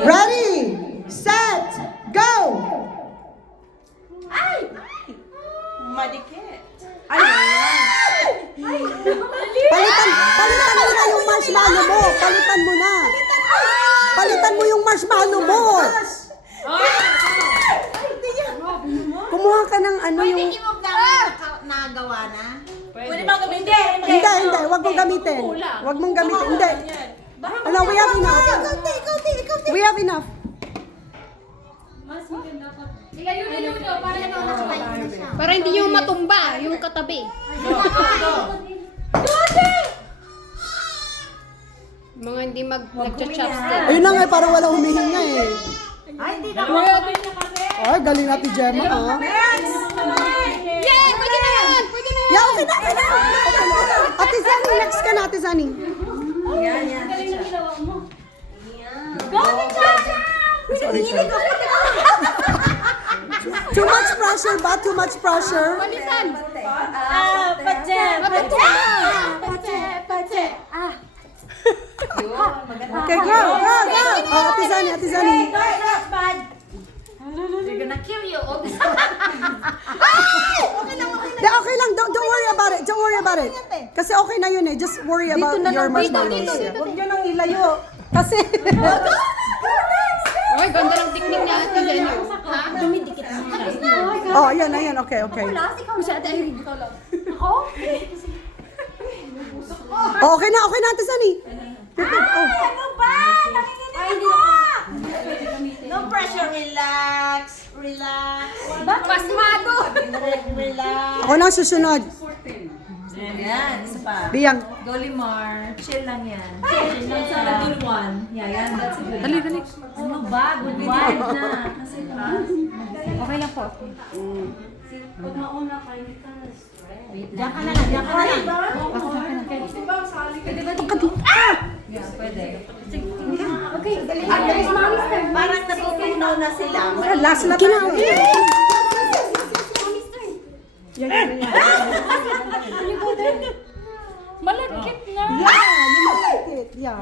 Ready, set, go! Ay! Madikit. Palitan mo na yung marshmallow mo. Palitan mo na. Palitan mo yung marshmallow mo. Kumuha ka ng ano yung... Hindi mo nagawa na? Pwede ba gamitin? Hindi. Huwag mong gamitin. Huwag mong gamitin. Hindi. Ano, we have enough. We have enough. Para hindi yung matumba, yung katabi. Mga hindi nag-chopstick. Ayun na nga, parang walang humihinga eh. Ay, hindi na. Ay, galing natin Gemma ah. Yay! Pwede na yan! Pwede na yan! Yeah, okay na. Ate Zani, next ka na, Ate Zani. Sorry. Too much pressure ba? Too much pressure? Palitan! Okay, go. Oh, Ate Zani. They're gonna kill you all this Okay lang. Don't worry about it. Kasi okay na yun eh. Just worry about your marshmallows. Huwag nyo nang ilayo. Kasi... Ay, ganda ng technique niya ate Jenny. Ha? Dumidikit na siya. Oh, ayan. Okay. Kasi ate Irene. Oh, okay na, Ate Zani. Oh. Ano ba? Nakikinig ako! No pressure, relax. Pasmado! Relax. Ako na susunod. Yan, isa pa. Biyang. Golimar, chill lang yan. Chill lang sa good one. Yan, that's a good one. Dali. Ano ba? Good vibe na. Kasi Okay lang po. diyan ka na lang. Yeah, pwede. Parang natutunaw na sila. Last na tayo. Malagkit na! Yeah.